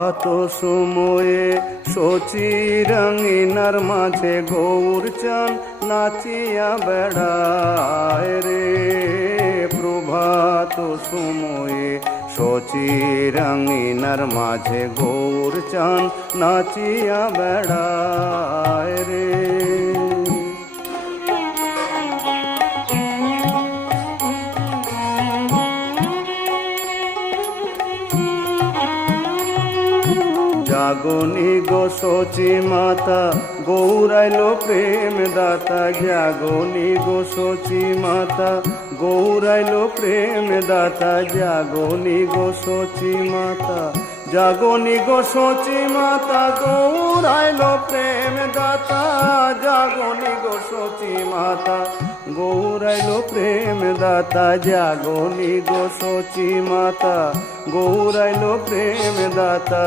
কত সময়ে শচী রঙিনার মাঝে গৌর চান নাচিয়া বেড়ায় রে। প্রভাত সময়ে শচী রঙিনার মাঝে গৌর চান নাচিয়া বেড়ায় রে। জাগনি গো শচী মাতা গৌরাইলো প্রেম দাতা। জাগনি গো শচী মাতা গৌরাইলো প্রেম দাতা। জাগনি গো শচী মাতা, জাগনি গো শচী মাতা গৌরাইলো প্রেম দাতা। জাগনি গো শচী মাতা গৌরাইলো প্রেম দাতা। জাগনি গো শচী মাতা গৌরাইলো প্রেম দাতা।